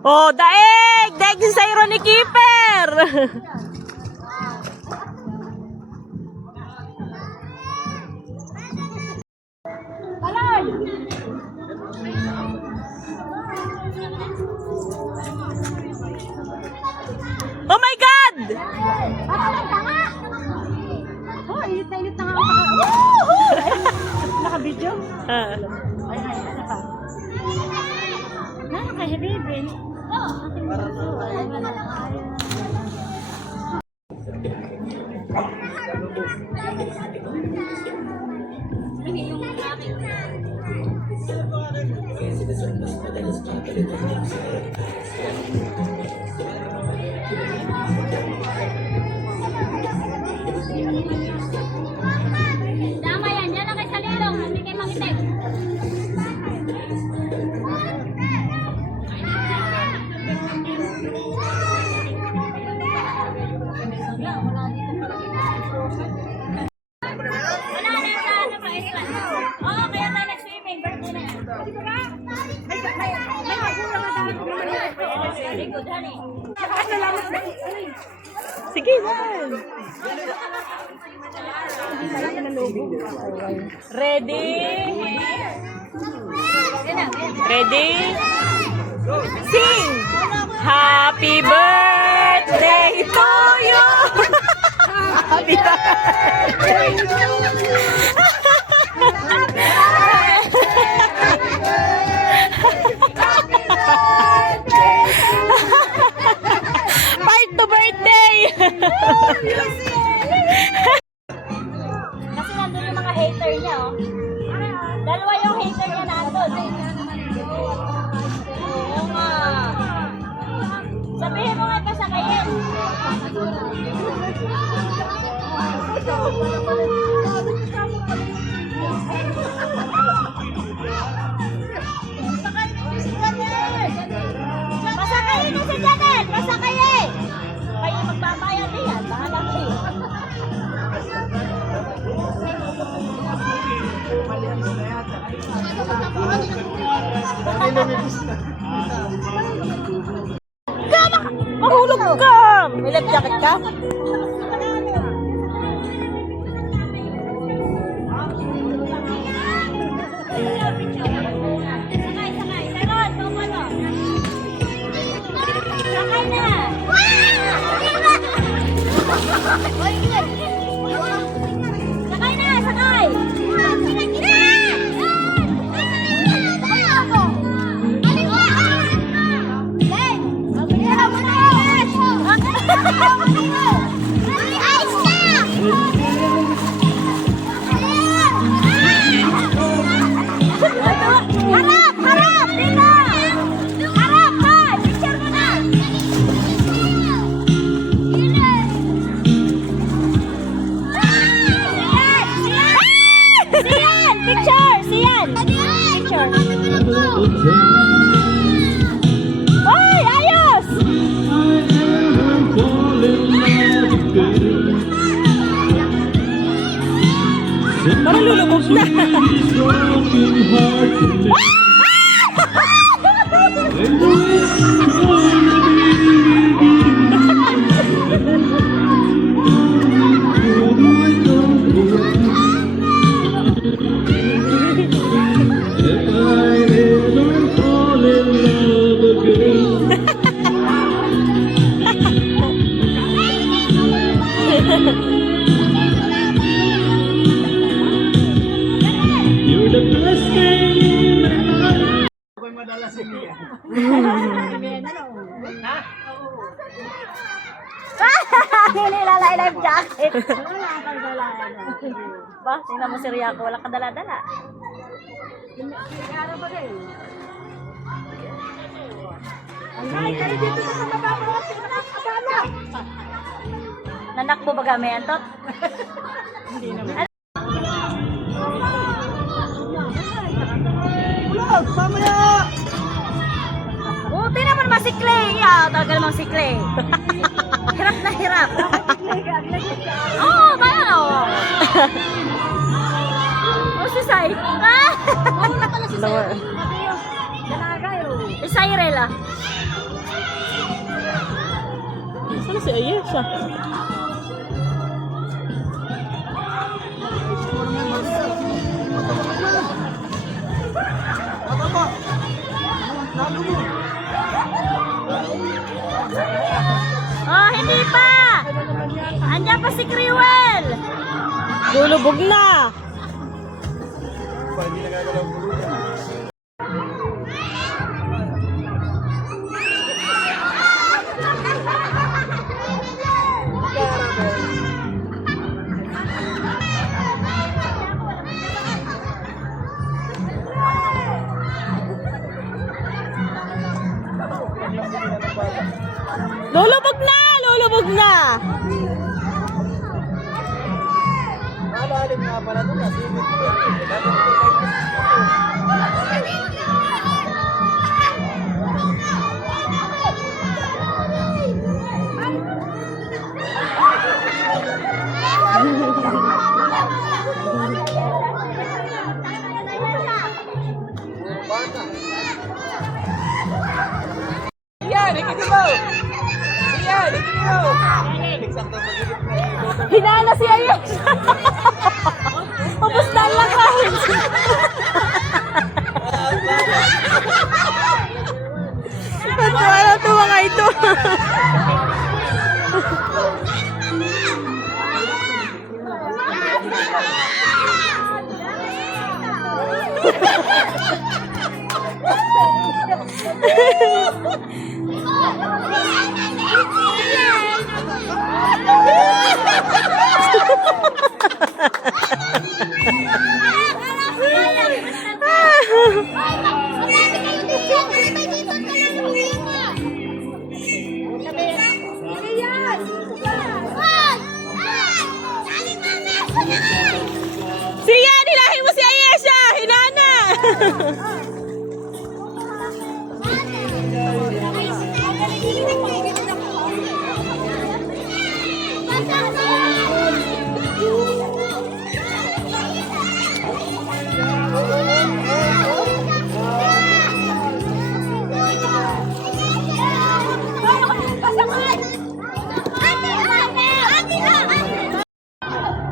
Oh, daig! Daig din sa iro ni Keeper! Oh my God! Oh, init na nga. Naka-video? Ay, ano pa? Nakaka-hebibin. Oo, ating video. Ay, wala. Tama yan, dyan na kay Salilong, hindi kay Mangitek. Wala na yung ano pa, Isla. Oo, kaya tayo nag-swimming, birthday na yan. May kagulang na tayo. Very good, honey. Sige, man. Ready? Ready? Sing! Happy birthday to you! Happy birthday to you! Part to birthday! Kasi nandun yung mga hater niya, oh. Dalawa yung hater niya nandun. Oo nga. Sabihin mo nga pasakayin. Pasakayin mo si Janet! Pasakayin! Kayo magbabayad yan. Bahala kayo. Mahulog ka! May life jacket ka? Sakay, sakay. Sagot, pupalo. Sakay na. Sakay na, sakay. Harap, harap, dito. Harap, ha. Picture mo na. Siyan! Picture! Siyan! Picture! Hoy! Ayos! Parang lulubog na. Nilalay life jacket. Ba, tingnan mo si Riaco, wala ka dala-dala. Nanakbo ba kami, Antot? Hindi naman. Ulog! Mamaya! Buti naman masikle. Tagal mong sikle. Hirap na hirap. Oo, kaya o. O si San Clay! Ah! Wala pala si Lower. Dalaga yun. Si Cyril ah. Saan si Ayesha? Oh, hindi pa! Andiyan pa si Kriwel! Lulubog na! Lulubog na! Lulubog na! Hinala si Ayes! Tapos na lang kahit. Ano ito mga ito? Siya, nilahin mo si Ayesha! Hinana!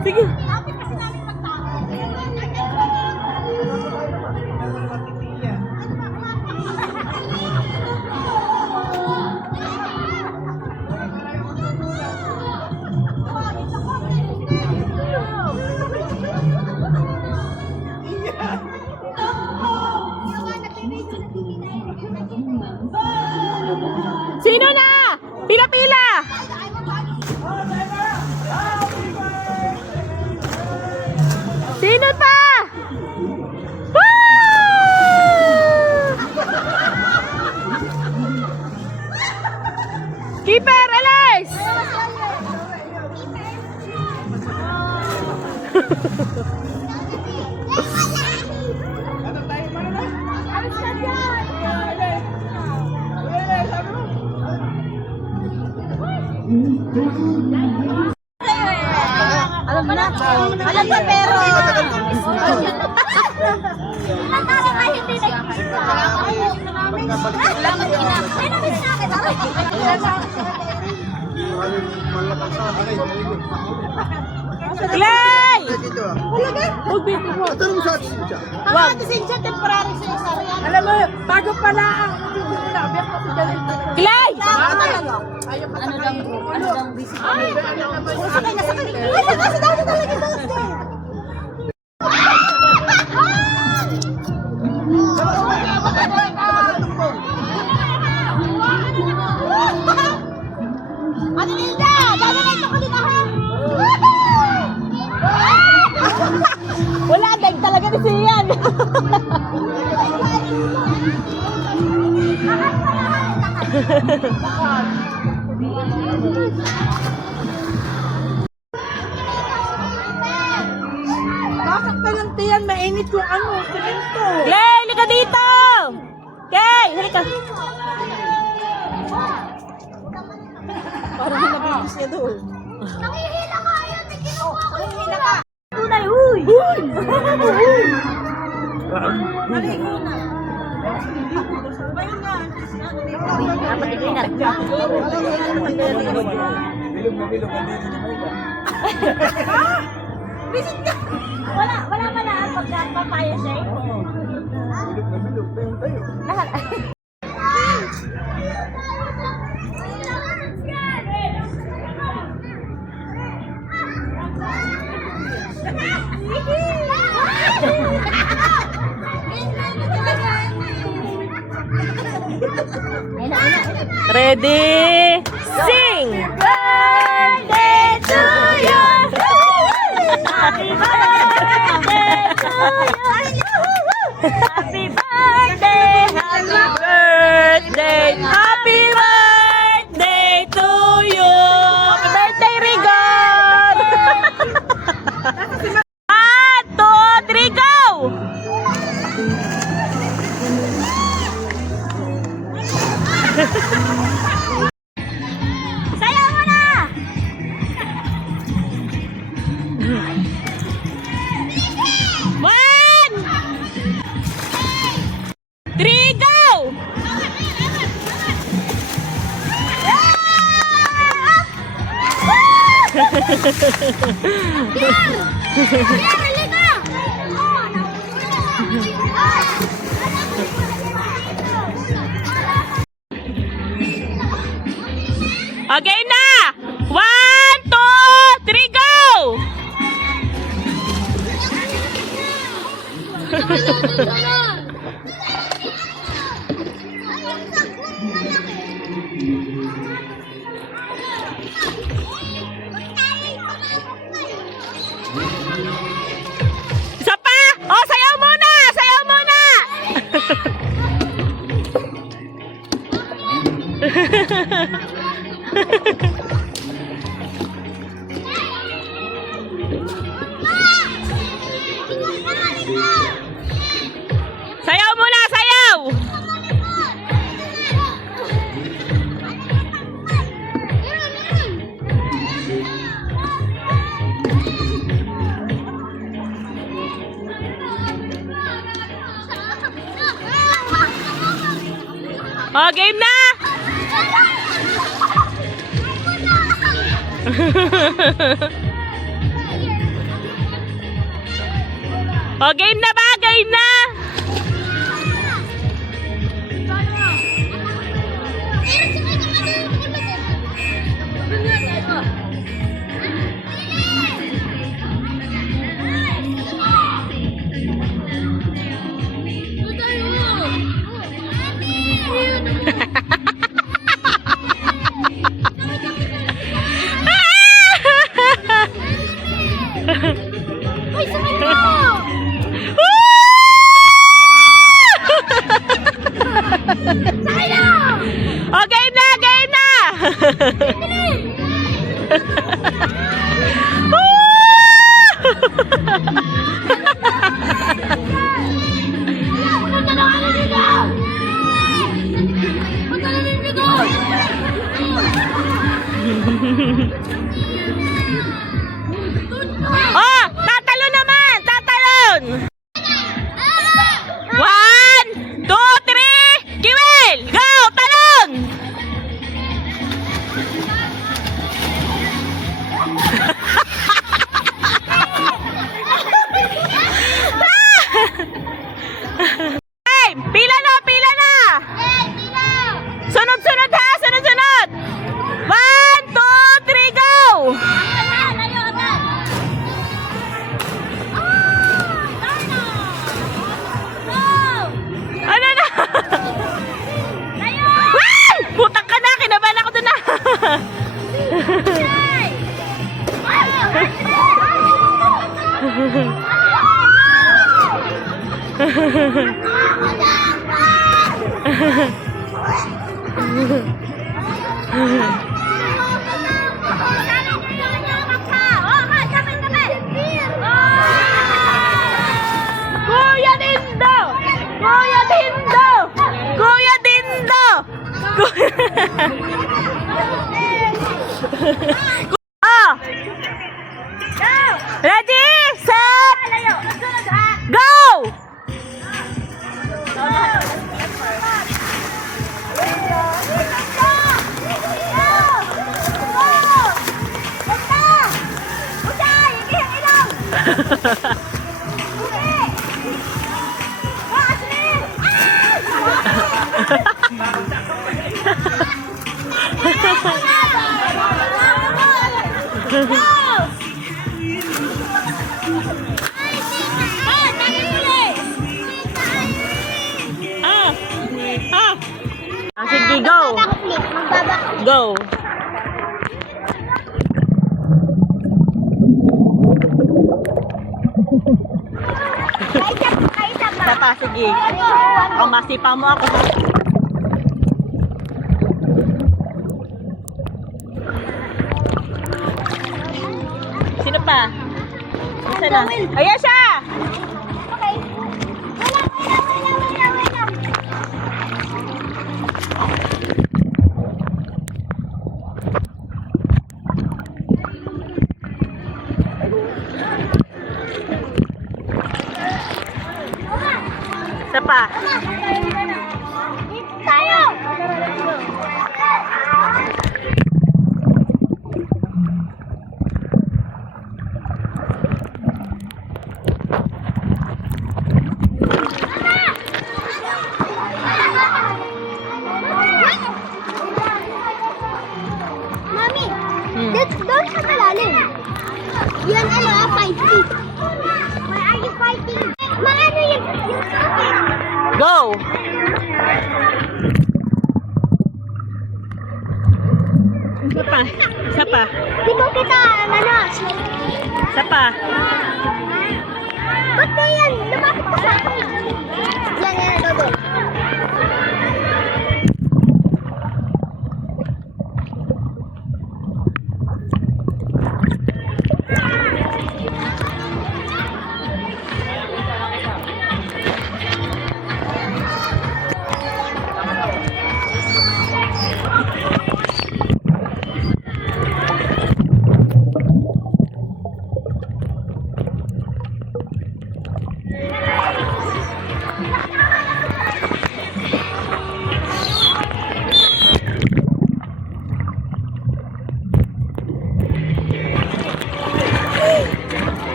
Sige. Sino na? Pila-pila! Sino pa? Keeper, alis! Alam mo na? Alam na pero... Natalo ka hindi nagkita. Salamat ina. Ay, namin sinakit. Clay! Wag. Sinja temporary sa isarya. Alam mo, bago pala ang sinabi ko si Jalil. Clay! Ano lang busy. Ay, sakay na sakay. Ay, sakay talaga talaga. Ano Linda? Gagawin ko din ako. Wala, daig talaga ni Sian. Bakit pa lang tiyan, mainit yung ano, semento. Clay, halika dito! Clay, halika. Parang nabibis niya doon. Nangihila ka. Ayun, kinuha ko. Nangihila ka. Tunay, huy! Uy! Naligo na. Ayun nga. Dapat itinat. Visit ka. Wala pala ang pagkapapaya shake. Ready, sing! Birthday to you! Happy birthday to you! Happy birthday! Happy birthday! Happy birthday to you! Happy birthday, Rigor! 1, 2, 3, go! Sayaw mo na! One! 3, go! Okay na! 1, 2, 3, go! Isa pa! Oh, sayaw muna! Sayaw muna! Sayaw muna, sayaw! Oh, game na! Oh, game na ba? Game na! Ay, sakay mo! Sakay na! Oh, game na! Game na! Punta na kami dito! Punta na dito! Oh, tatalon naman! Tatalon! 1, 2, 3, Kiwel! Go! Talon! Hey, pila na! Pila na! Sunod-sunod ha! Sunod-sunod! 1, 2, 3, go! Ano na? Ay! Putak ka na! Kinabahan ako doon na! Kuya Dindo! Kuya Dindo! Kuya Dindo! Oh! Ready? Set! Go! Sige, go. Go. Isa pa, sige. O, masipa mo ako. Sino pa? Isa na. Ayan siya! Isa pa. Tayo! Mami, doon sa malalim. Yan ano, 5 feet. Why are you fighting? Maano yung sakit? Go! Isa pa. Isa pa. Di mo kita, ano? Isa pa. Ba't na yan? Lumapit ka sa akin. Yan, Dodo.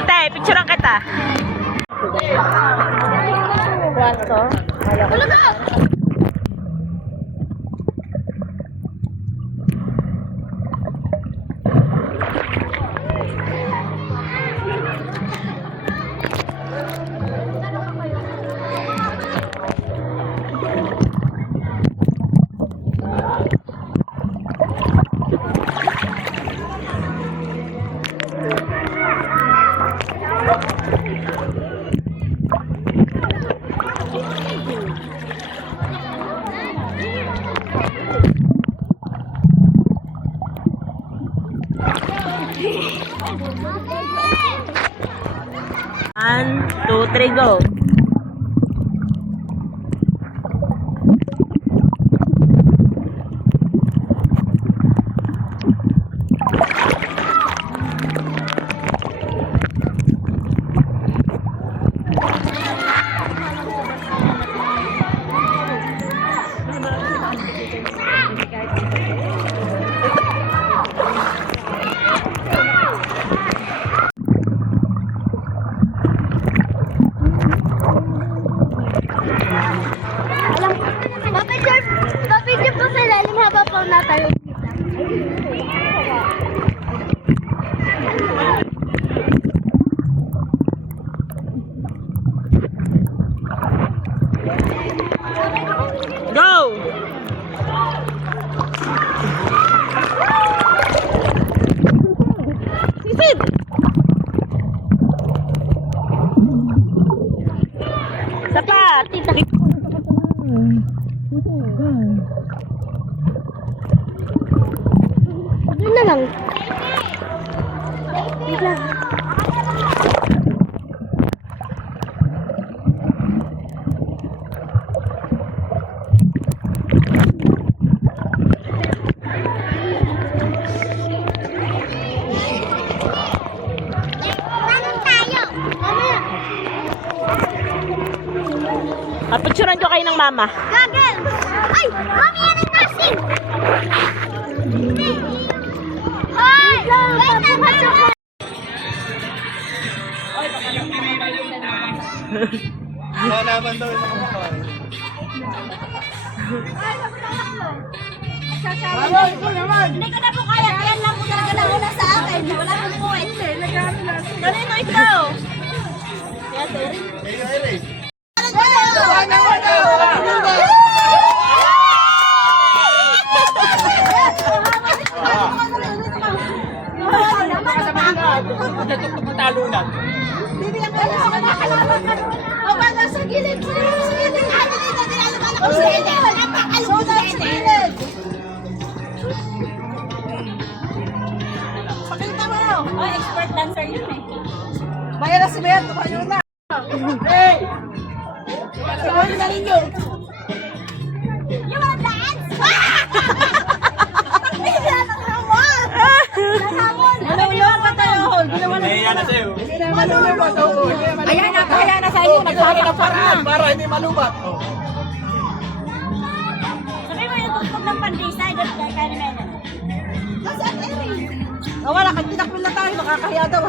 Ate, picturean kita. Kwarto. Wala ka! One, two, three, go. Papicture po sa lalim habang po natalong kita. Go! Sisid! Sapat! Doon na lang. Wait lang. Tanong tayo. Mamaya. Picturean ko kayo ng mama. Gagel! Ay! Mami, yan ang nasin! Hoy! Wait na! Lalaban daw yung mga tao. Hindi ko na po kaya. Yan lang po talaga nauna sa akin. Wala pong puwet. Kanino ikaw? Yes, Eric. Talunan. Bibigyan ko lang ako ng kalaban ka. O ba, nasa gilid. Sa gilid. Ano dito? Dinalaman ako sa gilid. Wala pa kalunod sa gilid. Pakita mo. Oh, expert dancer yun eh. Maya na si Bea. Tumayo na. Hey! Tumayo na rin yun. You wanna dance? Malulaw ka tayo. Ginawa na. Nahiya na sa'yo. Hindi na malulubat. Kaya na sa inyo. Nagsari ka paraan. Para hindi malubat. Sabi mo yung tutog ng pandisa. Dito kay Karimena. Nasaan Eric? Oh, wala. Tinakbil na tayo. Makakahiya daw.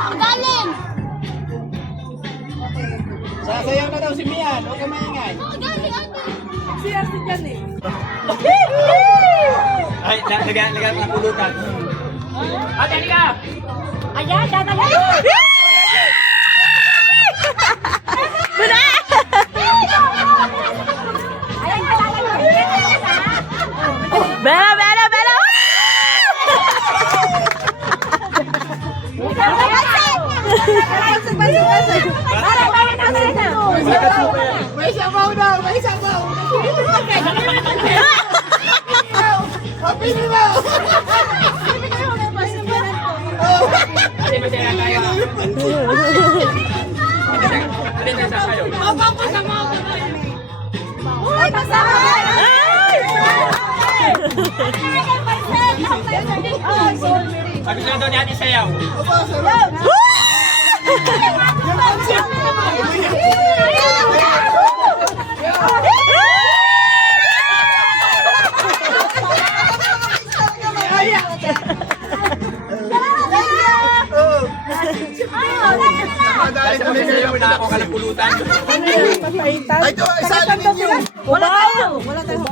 Ang galing! Sasayaw na daw si Mian. Huwag ka maingay. Ang galing, ate! Siya si Jan eh. Ay, lagat na pulutan. Ate, halika! Ayan, dadali. Ayan, Bella, Bella, Bella! May sabaw daw. May sabaw. Pili na. Hindi masaya tayo. Hindi nasa kayo. Uy, masama. Sabi na daw ni Ate Sayaw. Dahil sa sayaw na ako kalapulutan. Ay, ito, isali ninyo. Wala tayo. Wala tayo.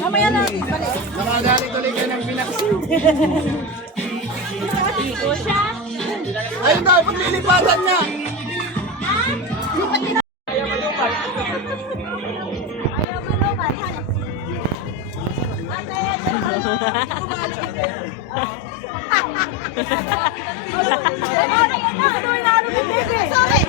Mamaya na. Balik. Nakadali tuloy kayo ng binaksin. Ayun daw, paglilipatan niya. Ayaw malupat. Sorry.